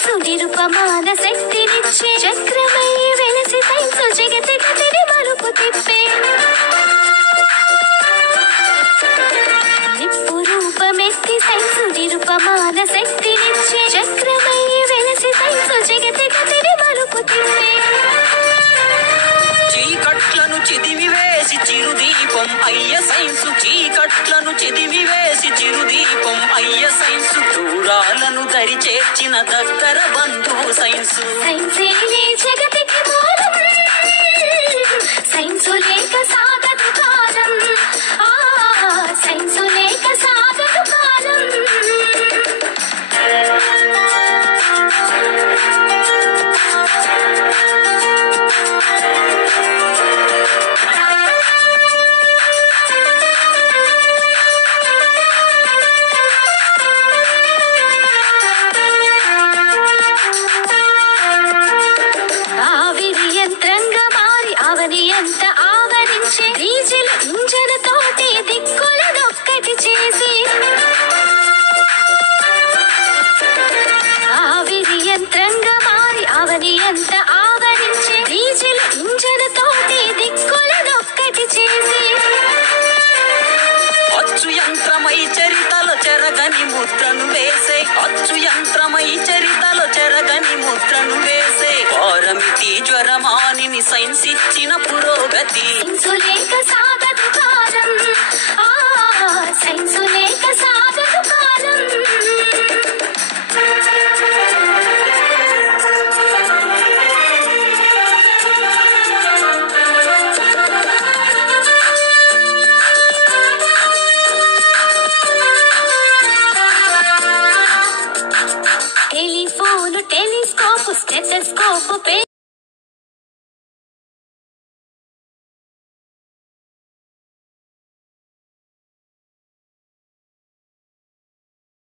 science నిరుపమాన శక్తినిచ్చే చక్రమై వెలసి science జగతి గతిని మలుపు తిప్పే నిప్పు రూపమెత్తి సైన్సు నిరుపమాన శక్తినిచ్చే చక్రమై వెలసి సైన్సు జగతి గతిని మలుపు తిప్పే చీకట్లను చిదిమివేసి చిరుదీపం అయ్య సైన్సు చీకట్లను చిదిమివేసి చిరుదీపం అయ్య సైన్సు దూరాలను దరి చేర్చిన దగ్గర బంధువు సైన్సు సైన్సే జగతికి మూలం సైన్సు లేక సాగదు కాలం సైన్సు లేక సాగదు కాలం ఎంత ఆవరించే డీజిల్ ఇంజన్ తోటి దిక్కులనొక్కటి చేసి ఆవిరి యంత్రంగా మారి అవని ఎంత ఆవరించే డీజిల్ ఇంజన్ తోటి దిక్కులనొక్కటి చేసి అచ్చు యంత్రమై చరితల చెరగని ముద్రను వేసే అచ్చు యంత్రమై చరితల చెరగని ముద్రను వేసే పారమితి జ్వరమానిని సైన్స్ ఇచ్చిన పురోగతి సైన్సు లేక సాగదు కాలం సైన్సు లేక సాగదు కాలం టెలిఫోను టెలిస్కోపు స్టెథోస్కోపు